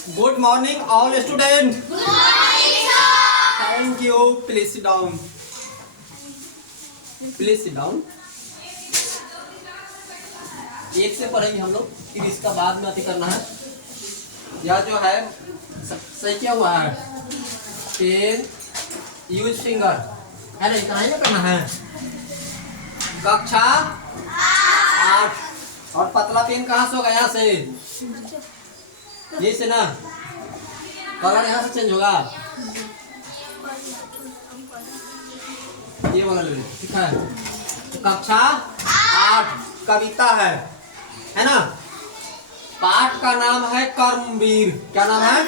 Good morning, all students. Good morning, sir. Thank you. Please sit down. Please sit down. एक से पढ़ेंगे हम लोग, फिर इसका बाद में अति करना है। यह जो है सही क्या हुआ है? पेन यूज फिंगर है ना, इतना ही करना है। कक्षा 8 और पतला पेन कहाँ से होगा? यहाँ से, ये से ना। कलर यहाँ से चेंज होगा, ये वाला ले, ठीक है। तो कक्षा 8 कविता है ना। पाठ का नाम है कर्मवीर। क्या नाम है?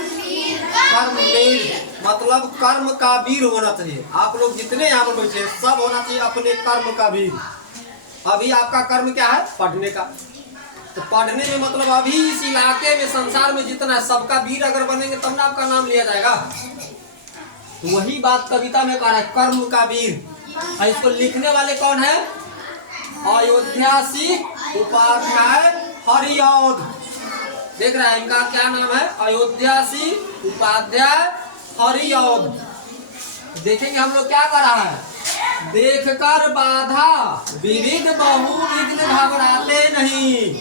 कर्मवीर, मतलब कर्म का वीर होना चाहिए। आप लोग जितने यहाँ पर बैठे सब होना चाहिए अपने कर्म का वीर। अभी आपका कर्म क्या है? पढ़ने का। तो पढ़ने में मतलब अभी इस इलाके में संसार में जितना है सबका वीर अगर बनेंगे तब ना आपका नाम लिया जाएगा। तो वही बात कविता में कह रहा है, कर्म का वीर। और इसको लिखने वाले कौन है? अयोध्या सिंह उपाध्याय हरिऔध। देख रहा है इनका क्या नाम है? अयोध्या सिंह उपाध्याय हरिऔध। देखेंगे हम लोग क्या कर रहा है। देखकर बाधा विविध बहु विघ्न घबराते नहीं,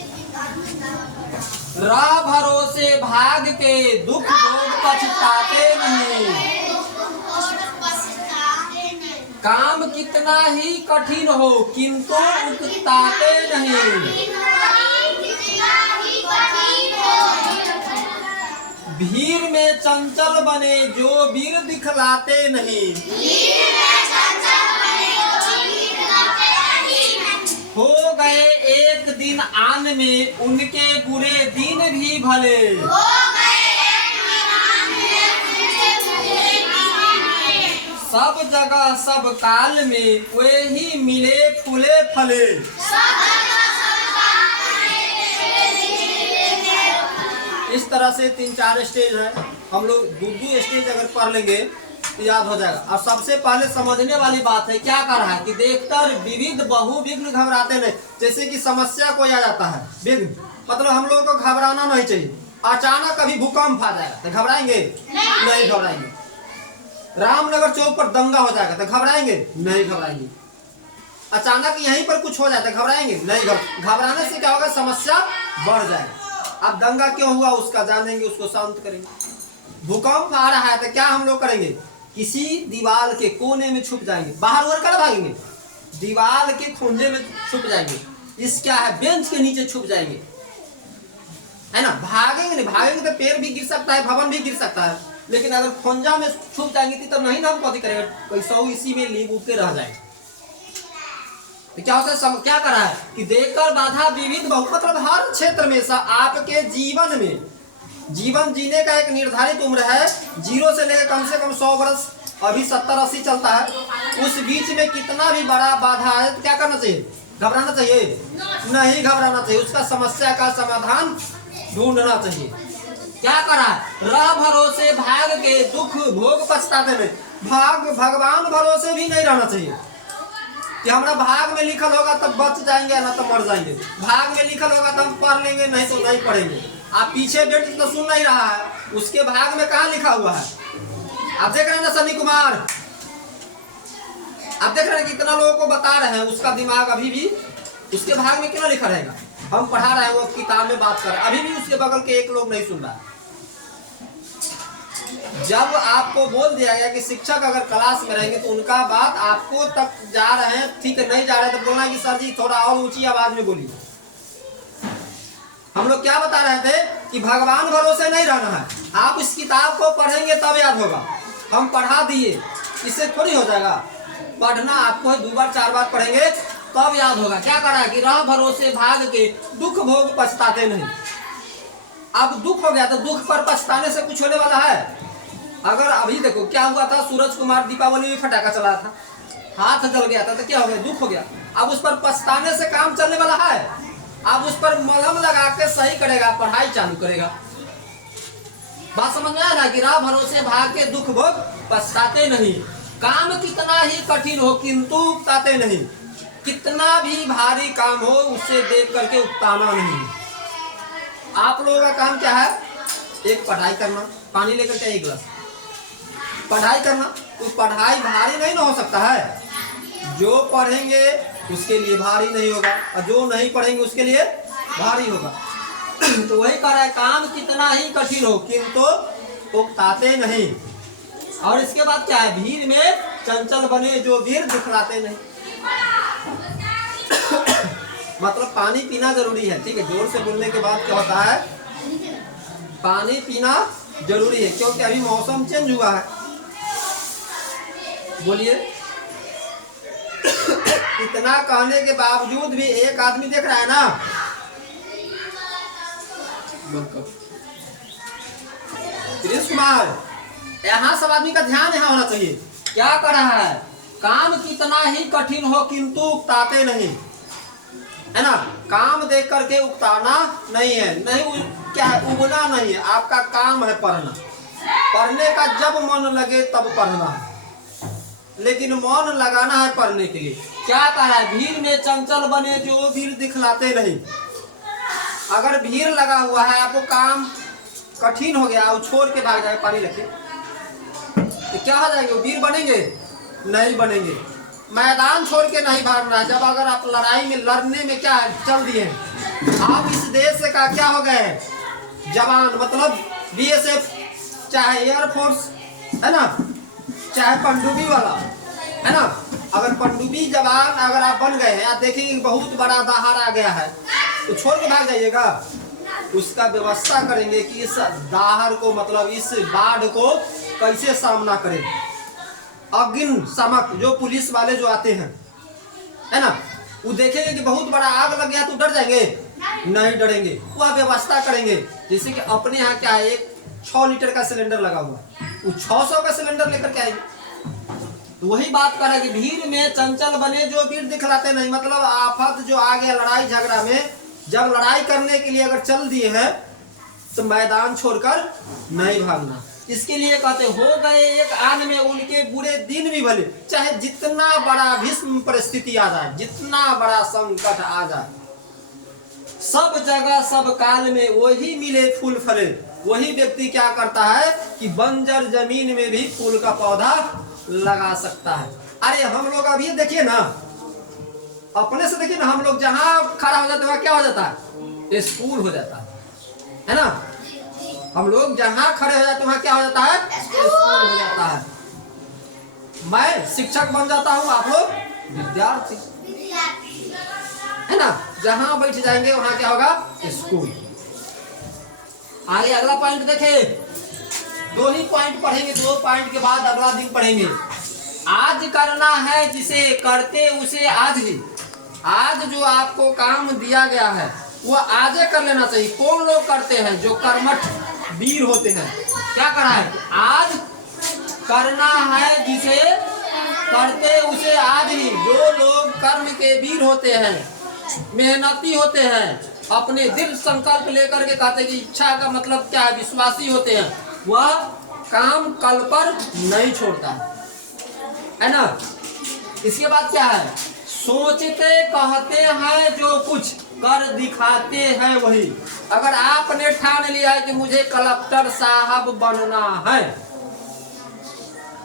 राह भरोसे भाग के दुख भोग पछताते नहीं। काम कितना ही कठिन हो किंतु उकताते नहीं, भीड़ में चंचल बने जो वीर दिखलाते नहीं। हो गए एक दिन आन में उनके बुरे दिन भी भले, सब जगह सब काल में वे ही मिले फूले फले। इस तरह से 3-4 स्टेज है। हम लोग 2 स्टेज अगर पढ़ लेंगे तो याद हो जाएगा। और सबसे पहले समझने वाली बात है, क्या कर रहा है कि देखकर विविध बहु विघ्न घबराते नहीं। जैसे कि समस्या कोई आ जाता है, विघ्न मतलब हम लोगों को घबराना नहीं चाहिए। अचानक कभी भूकंप आ जाएगा तो घबराएंगे? नहीं घबराएंगे। रामनगर चौक पर दंगा हो जाएगा तो घबराएंगे? नहीं घबराएंगे। अचानक यहीं पर कुछ हो जाता है घबराएंगे? नहीं घबराने से क्या होगा? समस्या बढ़ जाएगा। अब दंगा क्यों हुआ उसका जानेंगे, उसको शांत करेंगे। भूकंप आ रहा है तो क्या हम लोग करेंगे? किसी दीवार के कोने में छुप जाएंगे। बाहर उड़ कर भागेंगे? दीवार के खुंजे में छुप जाएंगे। इस क्या है? बेंच के नीचे छुप जाएंगे, है ना। भागेंगे नहीं, भागेंगे तो पेड़ भी गिर सकता है, भवन भी गिर सकता है। लेकिन अगर खुंजा में छुप जाएंगे तो नहीं ना हम कथी करेंगे? पैसा इसी में लीब उग के रह जाएगा। तो क्या होता है? क्या कर रहा है कि देखकर बाधा विविध बहु मतलब हर क्षेत्र में आपके जीवन में, जीवन जीने का एक निर्धारित उम्र है। 0 से लेकर कम से कम 100 वर्ष, अभी 70-80 चलता है। उस बीच में कितना भी बड़ा बाधा है तो क्या करना चाहिए? घबराना चाहिए? नहीं घबराना चाहिए। उसका समस्या का समाधान ढूंढना चाहिए। क्या करा? राह भरोसे भाग के दुख भोग पछताते नहीं। भगवान भरोसे भी नहीं रहना चाहिए कि हमारा भाग में लिखल होगा तब बच जाएंगे ना तो मर जाएंगे। भाग में लिखल होगा तब हम पढ़ लेंगे, नहीं तो नहीं पढ़ेंगे। आप पीछे बैठ तो सुन नहीं रहा है, उसके भाग में कहाँ लिखा हुआ है? आप देख रहे हैं ना सनी कुमार, आप देख रहे हैं कितना लोगों को बता रहे हैं, उसका दिमाग अभी भी उसके भाग में क्यों लिखा रहेगा? हम पढ़ा रहे हैं, वो किताब में बात कर रहे हैं, अभी भी उसके बगल के एक लोग नहीं सुन रहा है। जब आपको बोल दिया गया कि शिक्षक अगर क्लास में रहेंगे तो उनका बात आपको तक जा रहे हैं, ठीक है, नहीं जा रहे तो बोलना कि सर जी थोड़ा और ऊंची आवाज में बोलिए। हम लोग क्या बता रहे थे कि भगवान भरोसे नहीं रहना है। आप इस किताब को पढ़ेंगे तब याद होगा। हम पढ़ा दिए, इससे थोड़ी हो जाएगा। पढ़ना आपको 2 बार 4 बार पढ़ेंगे तब याद होगा। क्या करा है कि राह भरोसे भाग के दुख भोग पछताते नहीं। अब दुख हो गया तो दुख पर पछताने से कुछ होने वाला है? अगर अभी देखो क्या हुआ था, सूरज कुमार दीपावली में फटाका चला था, हाथ जल गया था तो क्या हो गया? दुख हो गया। अब उस पर पछताने से काम चलने वाला है? अब उस पर मलहम लगा के सही करेगा, पढ़ाई चालू करेगा। बात समझ में आया ना कि राह भरोसे भाग के दुख भोग पछताते नहीं। काम कितना ही कठिन हो किंतु उकताते नहीं। कितना भी भारी काम हो उसे देख करके उकताना नहीं। आप लोगों का काम क्या है? एक पढ़ाई करना, पानी लेकर के एक गिलास पढ़ाई करना। तो पढ़ाई भारी नहीं ना हो सकता है। जो पढ़ेंगे उसके लिए भारी नहीं होगा और जो नहीं पढ़ेंगे उसके लिए भारी होगा। तो वही कह रहा है, काम कितना ही कठिन हो किंतु उकताते नहीं। और इसके बाद क्या है, भीड़ में चंचल बने जो वीर दिखलाते नहीं। मतलब पानी पीना जरूरी है, ठीक है। जोर से बोलने के बाद क्या होता है, पानी पीना जरूरी है क्योंकि अभी मौसम चेंज हुआ है। बोलिए। इतना कहने के बावजूद भी एक आदमी देख रहा है ना, कृष्ण कुमार, यहाँ सब आदमी का ध्यान यहाँ होना चाहिए। क्या कर रहा है, काम कितना ही कठिन हो किंतु उकताते नहीं, है ना। काम देख करके उकताना नहीं है, नहीं क्या है, उगना नहीं है। आपका काम है पढ़ना, पढ़ने का जब मन लगे तब पढ़ना है, लेकिन मन लगाना है पढ़ने के लिए। क्या कह रहा है, भीड़ में चंचल बने जो भीड़ दिखलाते नहीं। अगर भीड़ लगा हुआ है, आपको काम कठिन हो गया, वो छोड़ के भाग जाए, पानी रखे तो क्या हो जाएंगे, भीड़ बनेंगे नहीं बनेंगे। मैदान छोड़ के नहीं भागना है। जब अगर आप लड़ाई में लड़ने में क्या चल दिए हैं, आप इस देश का क्या हो गए हैं, जवान, मतलब बीएसएफ, चाहे एयरफोर्स, है ना, चाहे पनडुब्बी वाला, है ना। अगर पनडुब्बी जवान अगर आप बन गए हैं, आप देखेंगे बहुत बड़ा दहाड़ आ गया है, तो छोड़ के भाग जाइएगा। उसका व्यवस्था करेंगे कि इस दहाड़ को, मतलब इस बाढ़ को कैसे सामना करें। अग्निशामक जो पुलिस वाले जो आते हैं, है ना, वो देखेंगे कि बहुत बड़ा आग लग गया तो डर जाएंगे, नहीं डरेंगे। वह व्यवस्था करेंगे। जैसे कि अपने यहाँ क्या है, एक 6 लीटर का सिलेंडर लगा हुआ, वो 600 का सिलेंडर लेकर के आएंगे। तो वही बात कर रहा है कि भीड़ में चंचल बने जो भीड़ दिखलाते नहीं। मतलब आफत जो आ गया लड़ाई झगड़ा में, जब लड़ाई करने के लिए अगर चल दिए हैं तो मैदान छोड़कर नहीं भागना। इसके लिए कहते हो गए एक आन में उनके बुरे दिन भी भले, चाहे जितना बड़ा भीष्म परिस्थिति आ जाए, जितना बड़ा संकट आ जाए, सब जगह सब काल में वही मिले फूल फले। वही व्यक्ति क्या करता है कि बंजर जमीन में भी फूल का पौधा लगा सकता है। अरे हम लोग अभी देखिए ना, अपने से देखिए ना, हम लोग जहाँ खड़ा हो जाते हैं क्या हो जाता है, स्कूल हो जाता है ना। हम लोग जहाँ खड़े हो जाते हैं वहाँ क्या हो जाता है, स्कूल हो जाता है। मैं शिक्षक बन जाता हूँ, आप लोग विद्यार्थी, है ना। जहाँ बैठ जाएंगे वहाँ क्या होगा, स्कूल। आगे अगला पॉइंट देखें, 2 ही पॉइंट पढ़ेंगे, 2 पॉइंट के बाद अगला दिन पढ़ेंगे। आज करना है जिसे करते उसे आज ही। आज जो आपको काम दिया गया है वो आज कर लेना चाहिए। कौन लोग करते हैं, जो कर्मठ वीर होते हैं। क्या करा है, आज करना है जिसे करते उसे आज ही। जो लोग कर्म के वीर होते हैं, मेहनती होते हैं, अपने दिल संकल्प लेकर के कहते कि इच्छा का मतलब क्या है, विश्वासी होते हैं, वह काम कल पर नहीं छोड़ता, है ना। इसके बाद क्या है, सोचते कहते हैं जो कुछ कर दिखाते हैं वही। अगर आपने ठान लिया है कि मुझे कलेक्टर साहब बनना है,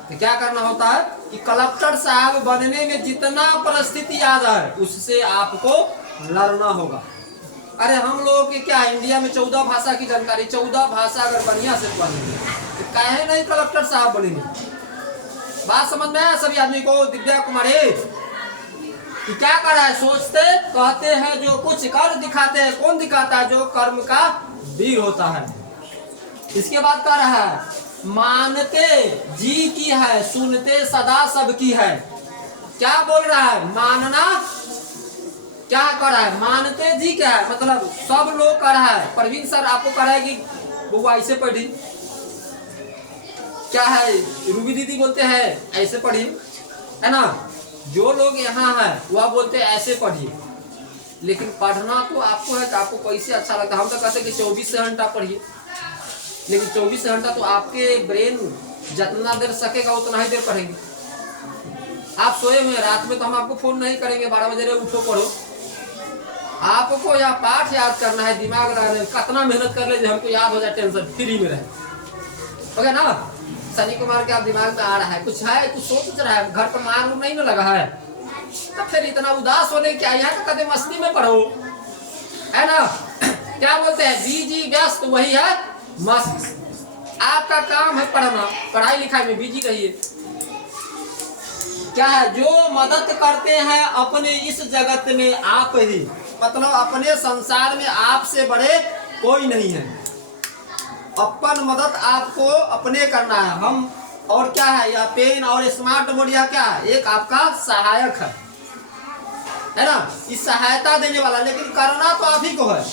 तो क्या करना होता है कि कलेक्टर साहब बनने में जितना परिस्थिति आ जाए उससे आपको लड़ना होगा। अरे हम लोग के क्या, इंडिया में 14 भाषा की जानकारी, 14 भाषा अगर बढ़िया से पढ़ेंगे तो काहे नहीं कलेक्टर साहब बनेंगे। बात समझ में आया सभी आदमी को। दिव्या कुमारी कि क्या कर रहा है, सोचते कहते हैं जो कुछ कर दिखाते हैं। कौन दिखाता है, जो कर्म का वीर होता है। इसके बाद कह रहा है, मानते जी की है, सुनते सदा सबकी है। क्या बोल रहा है, मानना क्या कर रहा है, मानते जी क्या है, मतलब सब लोग कर रहा है। प्रवीण सर आपको कह रहा है कि वो ऐसे पढ़ी, क्या है रूबी दीदी बोलते हैं ऐसे पढ़ी, है ना। जो लोग यहाँ है वह बोलते हैं ऐसे पढ़िए। लेकिन पढ़ना तो आपको है कि आपको कैसे अच्छा लगता है। हम तो कहते हैं कि 24 घंटा पढ़िए, लेकिन 24 घंटा तो आपके ब्रेन जितना देर सकेगा उतना ही देर पढ़ेंगे। आप सोए हुए रात में तो हम आपको फोन नहीं करेंगे 12 बजे उठो पढ़ो, आपको या पाठ याद करना है, दिमाग लगाना है, कितना मेहनत कर ले जो हमको याद हो जाए, टेंशन फ्री में रहे। ओके ना? शनि कुमार के आप दिमाग में आ रहा है, कुछ है, कुछ सोच रहा है, घर पर मार नहीं ना लगा है, तो फिर इतना उदास होने क्या, यहाँ तो कदम मस्ती में पढ़ो, है ना? क्या बोलते हैं, बीजी व्यस्त वही है मस्त। आपका काम है पढ़ना, पढ़ाई लिखाई में बिजी रहिए। क्या है, जो मदद करते हैं अपने इस जगत में आप ही, मतलब अपने संसार में आपसे बड़े कोई नहीं है। अपन मदद आपको अपने करना है। हम और क्या है, यह पेन और स्मार्ट बोर्ड या क्या है, एक आपका सहायक है ना, इस सहायता देने वाला, लेकिन करना तो आप ही को है।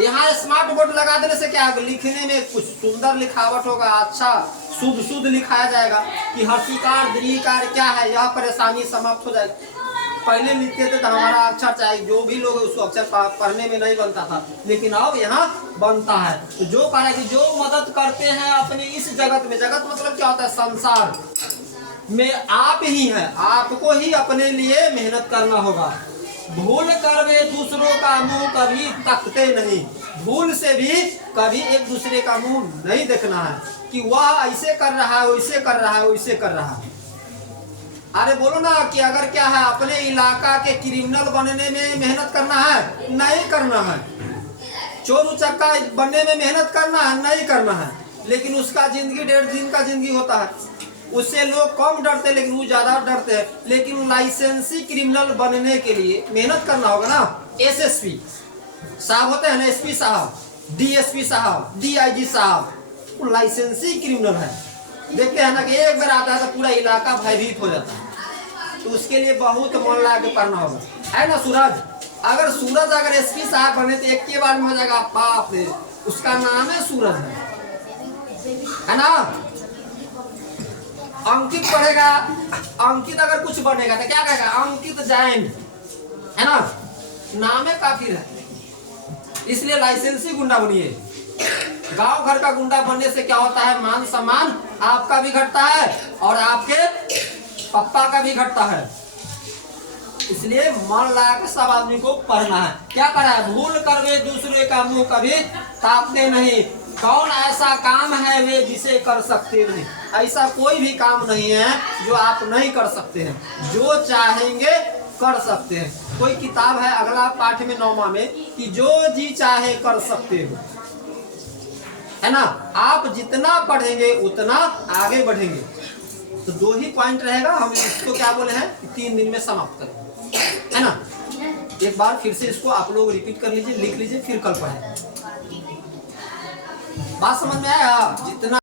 यहाँ स्मार्ट बोर्ड लगा देने से क्या होगा, लिखने में कुछ सुंदर लिखावट होगा, अच्छा शुद्ध शुद्ध लिखाया जाएगा कि हर्षिकार दीर्घिकार क्या है, यह परेशानी समाप्त हो जाएगी। पहले लिखते थे तो हमारा अक्षर चाहे जो भी लोग उसको अक्षर पढ़ने में नहीं बनता था, लेकिन अब यहाँ बनता है। तो जो कहा कि जो मदद करते हैं अपने इस जगत में, जगत मतलब क्या होता है, संसार में आप ही हैं, आपको ही अपने लिए मेहनत करना होगा। भूल कर वे दूसरों का मुंह कभी तकते नहीं, भूल से भी कभी एक दूसरे का मुंह नहीं देखना है कि वह ऐसे कर रहा है, वैसे कर रहा है, वैसे कर रहा है। अरे बोलो ना कि अगर क्या है, अपने इलाका के क्रिमिनल बनने में मेहनत करना है, नहीं करना है। चोर उचक्का बनने में मेहनत करना है, नहीं करना है। लेकिन उसका जिंदगी 1.5 दिन का जिंदगी होता है, उससे लोग कम डरते लेकिन वो ज्यादा डरते हैं। लेकिन लाइसेंसी क्रिमिनल बनने के लिए मेहनत करना होगा ना। एसएसपी साहब होते हैं ना, एसपी साहब, डीएसपी साहब, डीआईजी साहब, वो लाइसेंसी क्रिमिनल है। देखते हैं ना कि एक बार आता है तो पूरा इलाका भयभीत हो जाता है। तो उसके लिए बहुत मन लगा के पढ़ना होगा, है ना। सूरज अगर एसपी साहब बने तो एक के बार में हो जाएगा, बाप रे, उसका नाम है सूरज है ना। अंकित पढ़ेगा, अंकित अगर कुछ बनेगा तो क्या कहेगा, अंकित जैन, है ना, नाम है काफी है। इसलिए लाइसेंसी गुंडा बनिए। गांव घर का गुंडा बनने से क्या होता है, मान सम्मान आपका भी घटता है और आपके पप्पा का भी घटता है। इसलिए मन लगा के सब आदमी को पढ़ना है। क्या करा है, भूल कर वे दूसरे का मुंह कभी ताकते नहीं, कौन ऐसा काम है वे जिसे कर सकते नहीं। ऐसा कोई भी काम नहीं है जो आप नहीं कर सकते हैं, जो चाहेंगे कर सकते हैं। कोई किताब है अगला पाठ में 9वां में कि जो जी चाहे कर सकते हो, है ना। आप जितना पढ़ेंगे उतना आगे बढ़ेंगे। तो 2 ही पॉइंट रहेगा, हम इसको क्या बोले हैं, 3 दिन में समाप्त करेंगे, है ना। एक बार फिर से इसको आप लोग रिपीट कर लीजिए, लिख लीजिए, फिर कल पढ़ें। बात समझ में आया? जितना